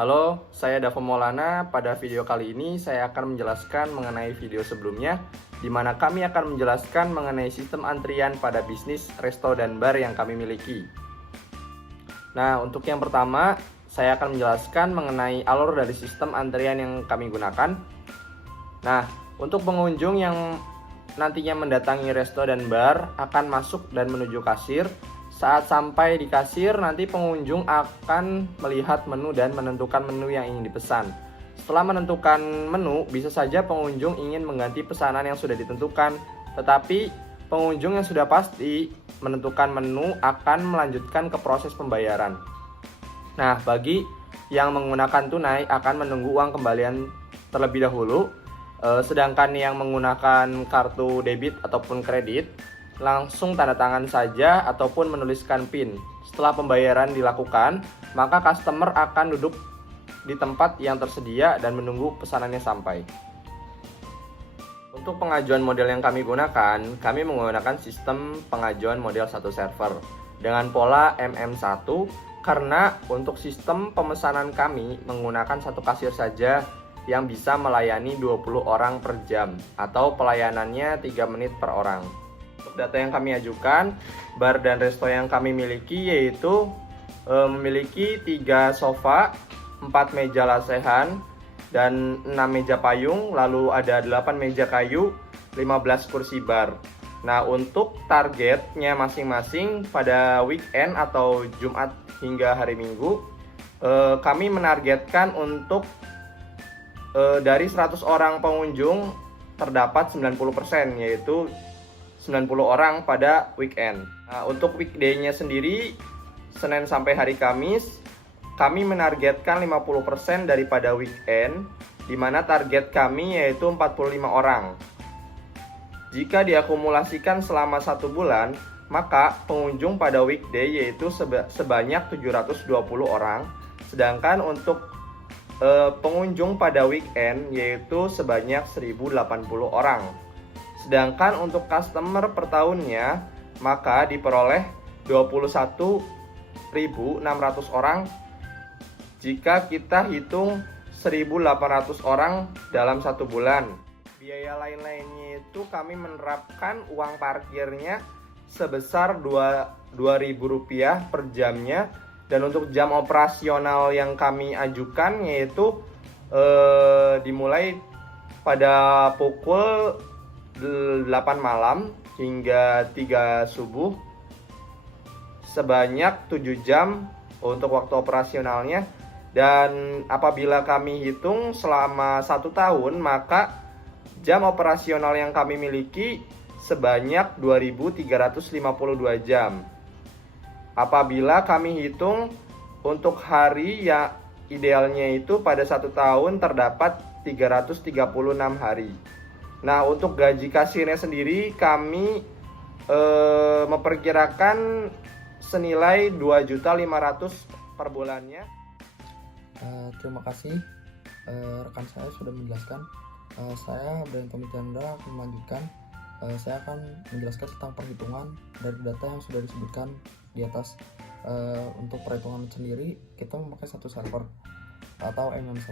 Halo, saya Davo Maulana. Pada video kali ini saya akan menjelaskan mengenai video sebelumnya, di mana kami akan menjelaskan mengenai sistem antrian pada bisnis resto dan bar yang kami miliki. Nah, untuk yang pertama, saya akan menjelaskan mengenai alur dari sistem antrian yang kami gunakan. Nah, untuk pengunjung yang nantinya mendatangi resto dan bar akan masuk dan menuju kasir. Saat sampai di kasir, nanti pengunjung akan melihat menu dan menentukan menu yang ingin dipesan. Setelah menentukan menu, bisa saja pengunjung ingin mengganti pesanan yang sudah ditentukan. Tetapi pengunjung yang sudah pasti menentukan menu akan melanjutkan ke proses pembayaran. Nah, bagi yang menggunakan tunai akan menunggu uang kembalian terlebih dahulu. Sedangkan yang menggunakan kartu debit ataupun kredit langsung tanda tangan saja ataupun menuliskan PIN. Setelah pembayaran dilakukan, maka customer akan duduk di tempat yang tersedia dan menunggu pesanannya sampai. Untuk pengajuan model yang kami gunakan, kami menggunakan sistem pengajuan model satu server dengan pola MM1 karena untuk sistem pemesanan kami menggunakan satu kasir saja yang bisa melayani 20 orang per jam atau pelayanannya 3 menit per orang. Untuk data yang kami ajukan, bar dan resto yang kami miliki yaitu memiliki 3 sofa, 4 meja lasehan, dan 6 meja payung, lalu ada 8 meja kayu, 15 kursi bar. Nah, untuk targetnya masing-masing pada weekend atau Jumat hingga hari Minggu, kami menargetkan untuk dari 100 orang pengunjung terdapat 90%, yaitu 90 orang pada weekend. Nah, untuk weekday-nya sendiri, Senin sampai hari Kamis, kami menargetkan 50% daripada weekend, di mana target kami yaitu 45 orang. Jika diakumulasikan selama 1 bulan, maka pengunjung pada weekday yaitu sebanyak 720 orang, sedangkan untuk pengunjung pada weekend yaitu sebanyak 1080 orang. Sedangkan untuk customer per tahunnya, maka diperoleh 21.600 orang jika kita hitung 1.800 orang dalam 1 bulan. Biaya lain-lainnya itu kami menerapkan uang parkirnya sebesar Rp2.000 per jamnya. Dan untuk jam operasional yang kami ajukan yaitu dimulai pada pukul 8 malam hingga 3 subuh sebanyak 7 jam untuk waktu operasionalnya. Dan apabila kami hitung selama 1 tahun, maka jam operasional yang kami miliki sebanyak 2.352 jam. Apabila kami hitung untuk hari yang idealnya itu pada 1 tahun terdapat 336 hari. Nah, untuk gaji kasirnya sendiri kami memperkirakan senilai 2.500.000 per bulannya. Terima kasih rekan saya sudah menjelaskan. Saya Brian Tommy Chandra akan melanjutkan. Saya akan menjelaskan tentang perhitungan dari data yang sudah disebutkan di atas. Untuk perhitungan sendiri kita memakai satu server atau MM1.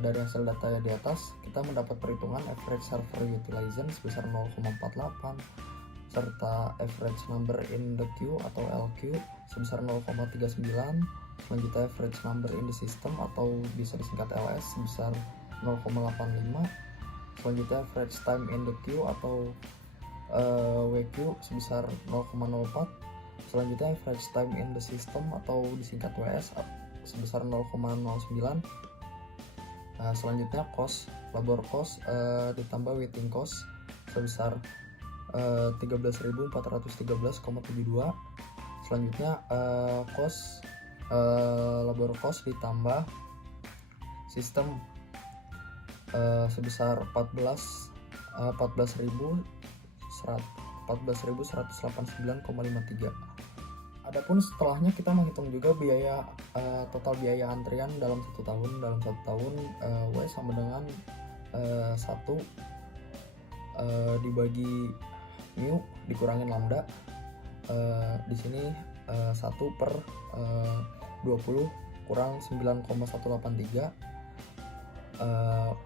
Dari hasil data yang di atas kita mendapat perhitungan average server utilization sebesar 0,48 serta average number in the queue atau LQ sebesar 0,39. Selanjutnya average number in the system atau bisa disingkat LS sebesar 0,85. Selanjutnya average time in the queue atau WQ sebesar 0,04. Selanjutnya average time in the system atau disingkat WS sebesar 0,09. Selanjutnya cost, labor cost ditambah waiting cost sebesar 13.413,72. Selanjutnya cost labor cost ditambah sistem sebesar 14.189,53. Adapun setelahnya kita menghitung juga biaya total biaya antrian dalam 1 tahun. Dalam 1 tahun W sama dengan 1 dibagi mu dikurangin lambda. Di sini 1/20 kurang 9,183,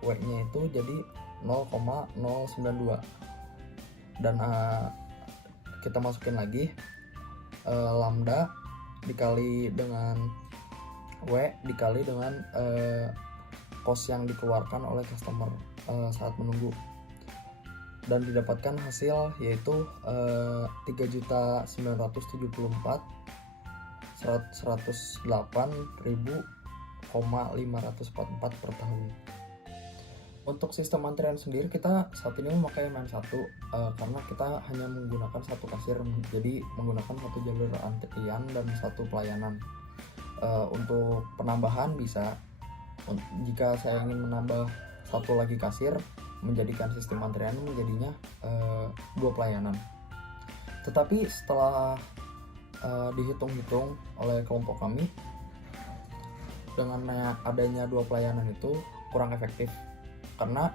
W-nya itu jadi 0,092, dan kita masukin lagi lambda dikali dengan W dikali dengan cost yang dikeluarkan oleh customer saat menunggu, dan didapatkan hasil yaitu 3.978.544 per tahun. Untuk sistem antrian sendiri kita saat ini memakai MM1 karena kita hanya menggunakan satu kasir, jadi menggunakan satu jalur antrian dan satu pelayanan. Untuk penambahan bisa, jika saya ingin menambah satu lagi kasir, menjadikan sistem antrian menjadinya 2 pelayanan. Tetapi setelah dihitung-hitung oleh kelompok kami, dengan adanya 2 pelayanan itu kurang efektif, karena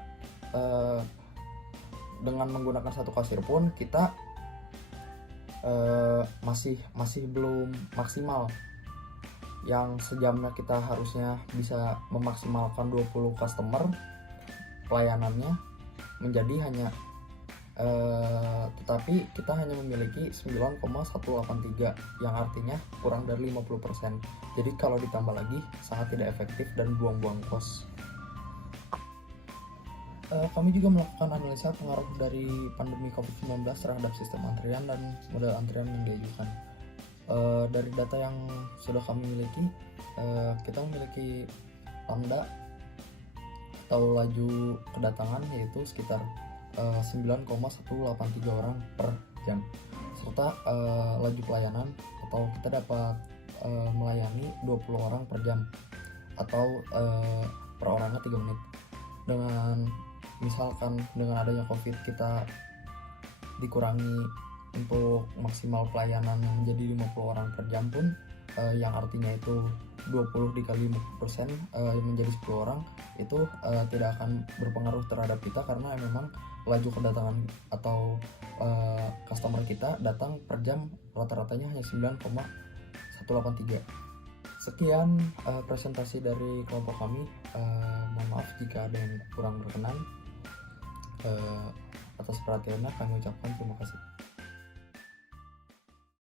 dengan menggunakan satu kasir pun kita masih belum maksimal. Yang sejamnya kita harusnya bisa memaksimalkan 20 customer pelayanannya menjadi hanya tetapi kita hanya memiliki 9,183, yang artinya kurang dari 50%. Jadi kalau ditambah lagi sangat tidak efektif dan buang-buang kos. Kami juga melakukan analisa pengaruh dari pandemi COVID-19 terhadap sistem antrian dan model antrian yang diajukan. Dari data yang sudah kami miliki, kita memiliki lambda atau laju kedatangan yaitu sekitar 9,183 orang per jam, serta laju pelayanan atau kita dapat melayani 20 orang per jam atau per orangnya 3 menit. Dengan misalkan dengan adanya COVID kita dikurangi untuk maksimal pelayanan yang menjadi 50 orang per jam pun, yang artinya itu 20 dikali 50% menjadi 10 orang, itu tidak akan berpengaruh terhadap kita karena memang laju kedatangan atau customer kita datang per jam rata-ratanya hanya 9,183. Sekian presentasi dari kelompok kami. Mohon maaf jika ada yang kurang berkenan. Atas perhatiannya kami ucapkan terima kasih.